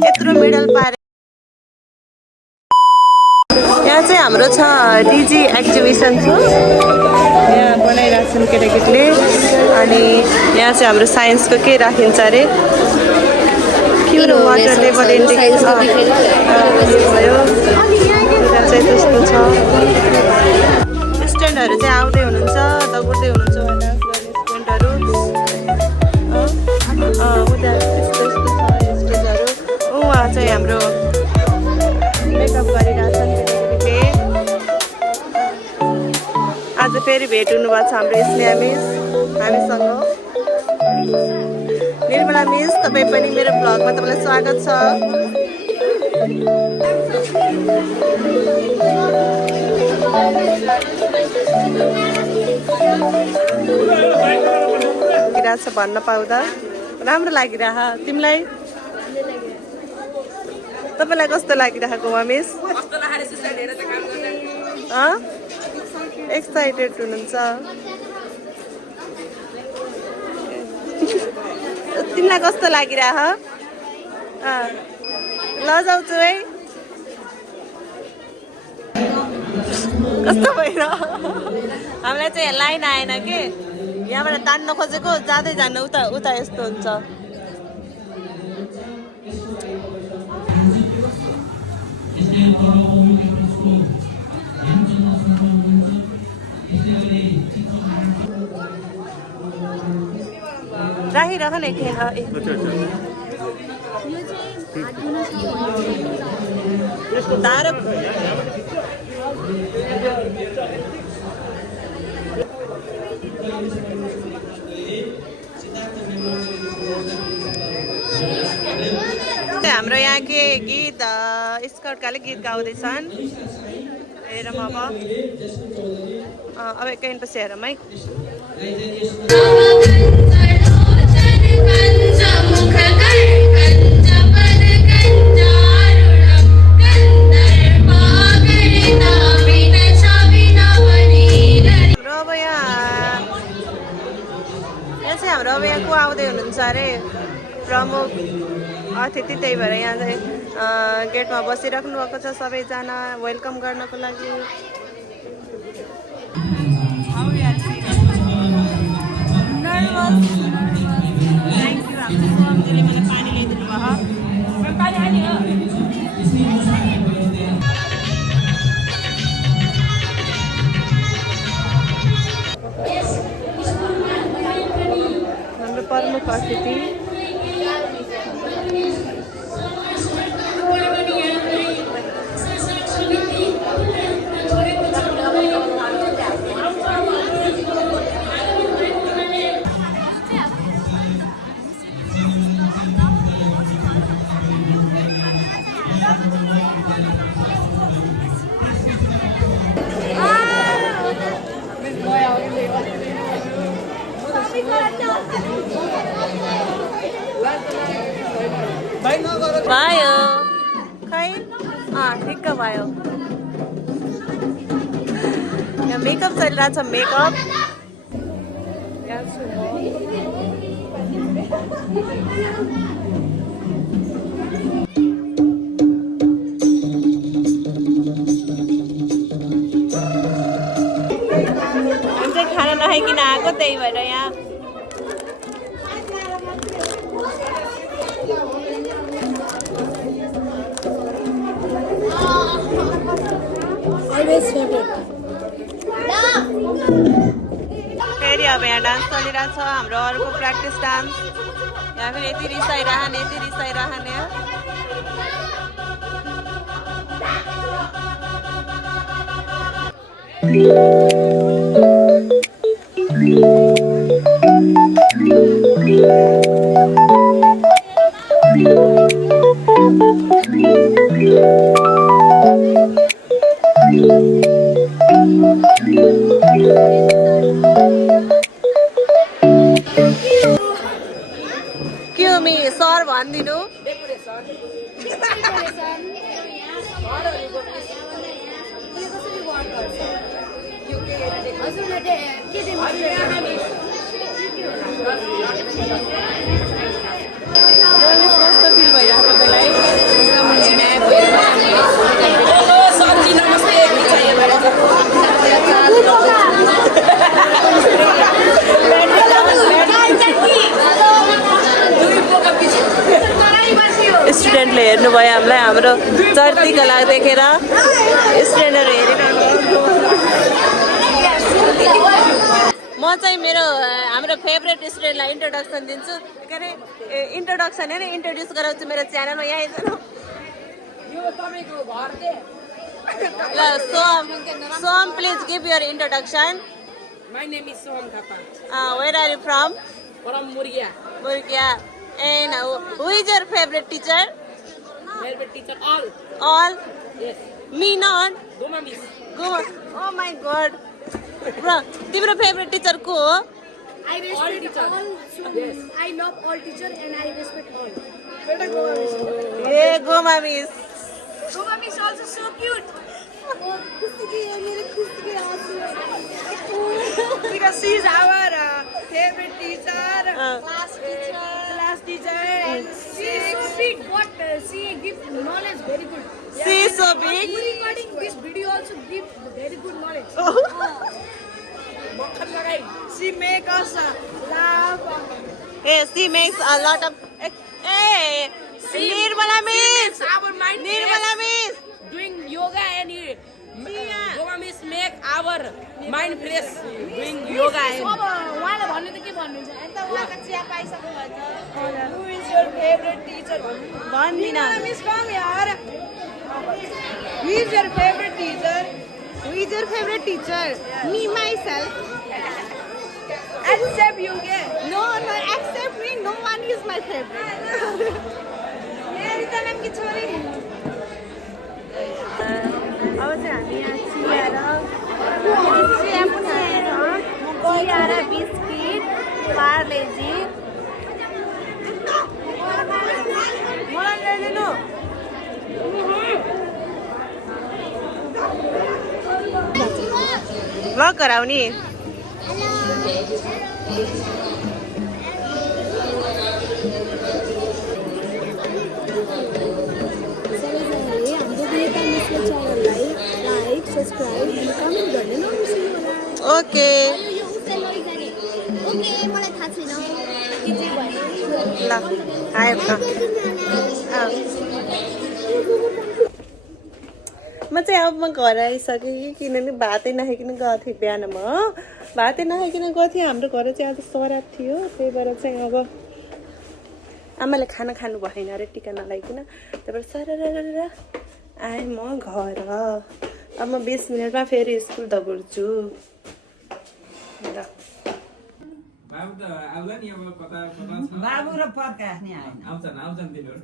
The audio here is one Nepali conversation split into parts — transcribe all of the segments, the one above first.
यत्रो मेडल पारे यहाँ चाहिँ हाम्रो छ डिजी एक्जिबिसन छ यहाँ बनाइरहेको छन् केटाकेटीले अनि यहाँ चाहिँ हाम्रो साइन्सको के राखिन्छ अरे प्युर वाटर लेभल इन्डेक्स भयो यहाँ चाहिँ त्यस्तो छ स्टुडेन्टहरू चाहिँ आउँदै हुनुहुन्छ दगुर्दै हुनुहुन्छ होला स्टुडेन्टहरू उता त्यस्तो छ स्टेजहरू उहाँ चाहिँ हाम्रो मेकअप गरिरहेछन् केटाकेटीले आज फेरि भेट हुनुभएको छ हाम्रो स्नेहा मिस हामीसँग निर्मला मिस तपाईँ पनि मेरो ब्लगमा तपाईँलाई स्वागत छ लागिरहेछ भन्न पाउँदा राम्रो लागिरह तिमीलाई तपाईँलाई कस्तो लागिरहेको उहाँ मिस एक्साइटेड हुनुहुन्छ तिमीलाई कस्तो लागिरह लजाउँछु है कस्तो भएर हामीलाई चाहिँ लाइन आएन के यहाँबाट तान्न खोजेको जाँदै जानु उता उता यस्तो हुन्छ राखिरह न एकखेल तारो हाम्रो यहाँ के गीत स्कर्टकाले गीत गाउँदैछन् हेरौँ अब एकैछिनपछि हेरौँ है हाम्रो अब यहाँ को आउँदै हुनुहुन्छ अरे प्रमुख अतिथि त्यही भएर यहाँ चाहिँ गेटमा बसिराख्नु भएको छ सबैजना वेलकम गर्नको लागि पानी ल्याइदिनु भयो प्रमुख अतिथि भयो खै ठिक्क भयो यहाँ मेकअप चलिरहेछ मेकअप हामी चाहिँ खाना नखाइकन आएको त्यही भएर यहाँ फेरि अब यहाँ डान्स चलिरहेको छ हाम्रो अर्को प्र्याक्टिस डान्स यहाँ फेरि यति रिसाइरहने क्यों सर भनिदिनु दिनुभयो हामीलाई हाम्रो चर्ती कला देखेर स्टुडेन्टहरू हेरिरहनु। म चाहिँ मेरो हाम्रो फेभरेट स्टुडेन्टलाई इन्ट्रोडक्सन दिन्छु। के अरे इन्ट्रोडक्सन होइन इन्ट्रोड्युस गराउँछु मेरो च्यानलमा। यहाँ आइदिनु ल। Some please give your introduction. My name is Soham Thapa. Where are you from? From Murgia. Murgia. And who is your favorite teacher? Favorite teacher all. All? Yes. Me not. Goma miss. Go. Oh my God. Bro, तिम्रो favorite teacher को हो? I respect all. Yes. I love all teachers and I respect all. Yeah, Goma miss. Goma miss also so cute. Because she is our favorite teacher, class teacher, and She is so big, but she gives knowledge very good. She is so big. You recording this video also gives very good knowledge. she make us laugh. Hey, she makes a lot of. Hey, Nirmala miss. Our mind Nirmala miss. doing yoga and Goma miss make our mind fresh doing yoga and. अब उहाँलाई भन्नु त के भन्नुहुन्छ अनि त उहाँको चिया पाइसक्नु भन्छ। Who is your favorite teacher? भन्दिनँ। Miss, come here. Who is your favorite teacher? Who is your favorite teacher? Me myself. Except you, okay? No, except me, no one is my favorite. Rita नामकी छोरी। अब चाहिँ हामी यहाँ चिया र बिस्किट पार्लेजी मलाई ल्याइदिनु। भ्लग गराउने। सबैजनाले हाम्रो विवेका मिसको च्यानललाई लाइक सब्सक्राइब अनि कमेन्ट गर्न नबिर्सनु होला। ओके यो उसले लैजाने। ओके मलाई थाहा छैन के चाहिँ भयो। ल आयो त। म चाहिँ अब म घर आइसकेँ कि किनभने भातै नखाइकन गएको थिएँ बिहानमा हो। भातै नखाइकन गएको थिएँ। हाम्रो घर चाहिँ आज सराद थियो त्यही भएर चाहिँ अब आमाले खाना खानु भएन अरे टिका नलाइकन। त्यही भएर सरर आएँ म घर। अब म 20 मिनटमा फेरि स्कुल दगुर्छु। ल बाबु त आउला नि अब कता कता छ बाबु र पर्का नि आएन आउँछन् तिनीहरू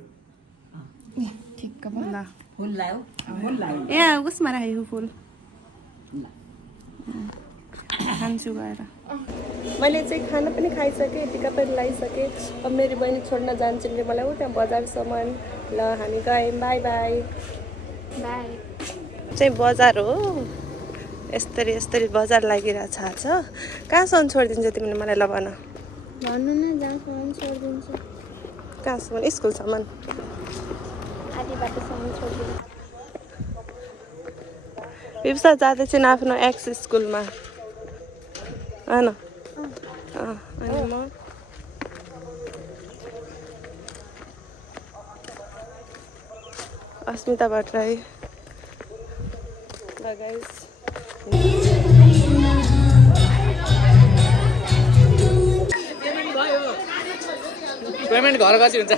ल फुल लायो फुल लायो यहाँ उसमा राखेको फुल खान्छु गएर। मैले चाहिँ खाना पनि खाइसकेँ टिका पनि लगाइसकेँ। अब मेरो बहिनी छोड्न जान्छन् कि मलाई ऊ त्यहाँ बजारसम्म। ल हामी गयौँ। By by by. चाहिँ बजार हो। यस्तरी बजार लागिरहेछ आज। कहाँसम्म छोडिदिन्छ तिमीले मलाई ल भन। भन्नु न जहाँसम्म छोडिदिन्छु। कहाँसम्म? स्कुलसम्म। आधी बाटोसम्म छोडिदिन्छु। विप्सा जाँदैछन् आफ्नो एक्स स्कुलमा होइन। अनि म अस्मिता भट्टराई। ल गाइस पेमेन्ट घर कति हुन्छ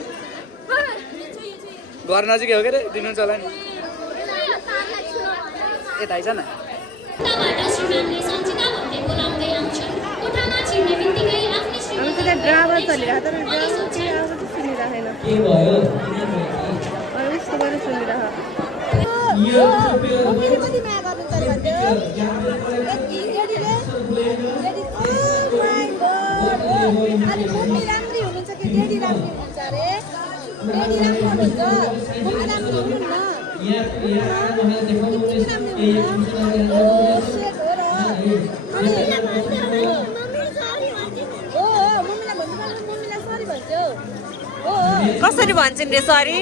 घर नजिकै हो के अरे दिनुहुन्छ होला नि यता आइज न अब त्यसलाई ड्रामा चलिरहेको तर ड्रामा चाहिँ अब त सुनिरहेन उसको पनि सुनिरहेको। मम्मीले कति माया गर्नुहुन्छ अरे भन्थ्यो। लेडीले अनि मम्मी राम्री हुनुहुन्छ कि डेडी राम्री हुनुहुन्छ अरे। डेडी राम्रो हुनुहुन्छ मम्मी राम्रो हुनुहुन्न। किन राम्री हुनुहुन्छ? ओ सेट हो र। अनि हो मम्मीलाई भन्नु पर्छ मम्मीलाई सरी भन्छौ। हो कसरी भन्छन् रे सरी?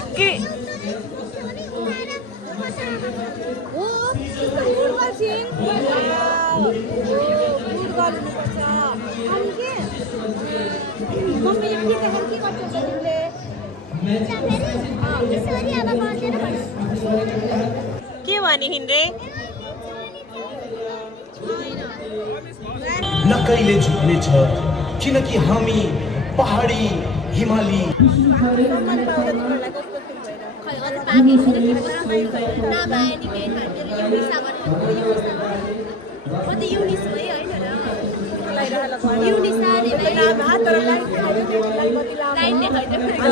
एकै हो गुड गर्छिन्। गुड गर्नुपर्छ। अनि के मम्मीले पिट्दाखेरि के गर्छौ त तिमीले? के भने हिँड्रे न कहिले झुक्नेछ किनकि हामी पहाडी हिमाली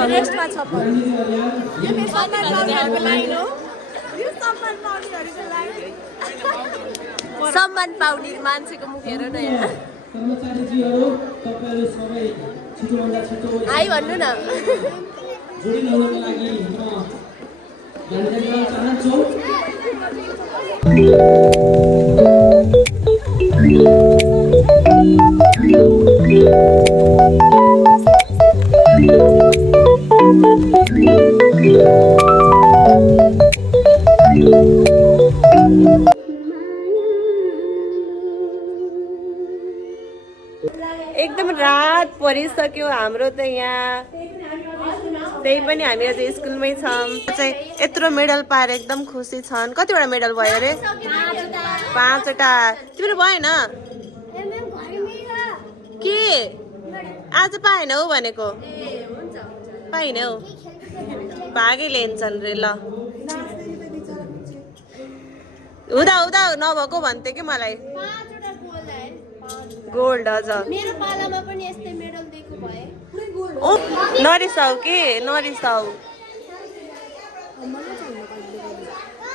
रेस्टमा छ यो मेरो सम्मान पाउने मान्छेको मुख हेर न यहाँ हाई भन्नु न एकदम रात परिसक्यो हाम्रो त यहाँ त्यही पनि हामी अझै स्कुलमै छौँ चाहिँ यत्रो मेडल पाएर एकदम खुसी छन् कतिवटा मेडल भयो अरे 5वटा तिम्रो भएन के आज पाएन हौ भनेको पाइन हौ भागै लिन्छन् रे ल हुँदा हुँदा नभएको भन्थे कि मलाई गोल्ड हजुर मेरो पालामा पनि यस्तै मेडल दिएको भए ओ नरिसाउ के नरिसाउ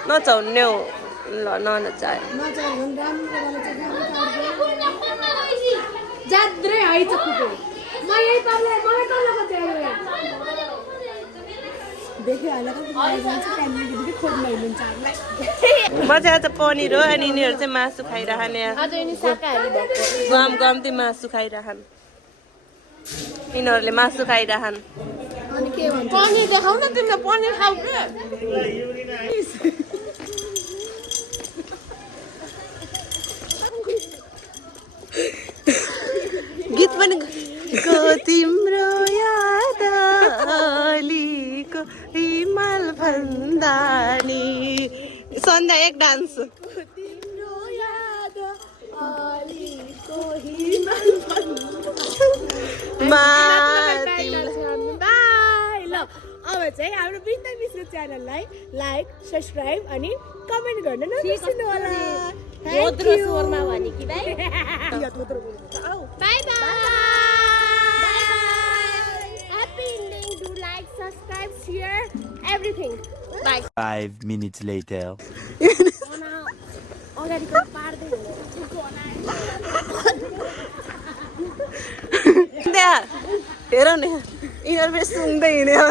नचाउन्ने हो ल नचाए जाद्रै हाइ चक्कुको म यही पाला मलाई कल्ला कतै देखे होला कति जान्छ क्यामेरा दिदी खोज्न हिँड्नुहुन्छ हामीलाई मजा आउँछ पनिर हो अनि यिनीहरू चाहिँ मासु खाइरहने आज यिनी शाकाहारी भएको गम गम्ती मासु खाइरहन् यिनीहरूले मासु खाइरहन् अनि के भन्छ पनिर देखाउ न तिमीले पनिर खाऊ के गीत पनि को तिम्रो याद अलीको हिमाल भन्दानी सन्ध्या एक डान्स तिम्रो याद अलीको हिमाल बाई ल अब चाहिँ हाम्रो बिन्दा मिसको च्यानललाई लाइक सब्स्क्राइब अनि कमेन्ट गर्न नबिर्सनु होला भोद्रो स्वरमा भने कि भाइ by by Happy ending. Do like, subscribe, share, everything. Bye. 5 minutes later अगाडिको पार्दै हेर न यिनीहरू फेरि सुन्दै हिँड्यो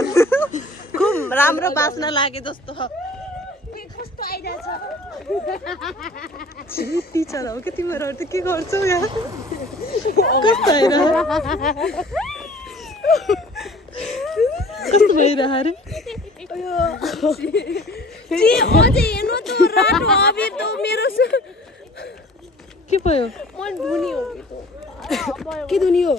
खुब राम्रो बाँच्न लागे जस्तो कस्तो आइरहेछ टिचर हो कि तिमीहरू त के गर्छौ यहाँ कस्तो आइरह कस्तो भइरह रे अझै हेर्नु त रातो अबिर त मेरो के भयो मन धुनी हो कि त के धुनी हो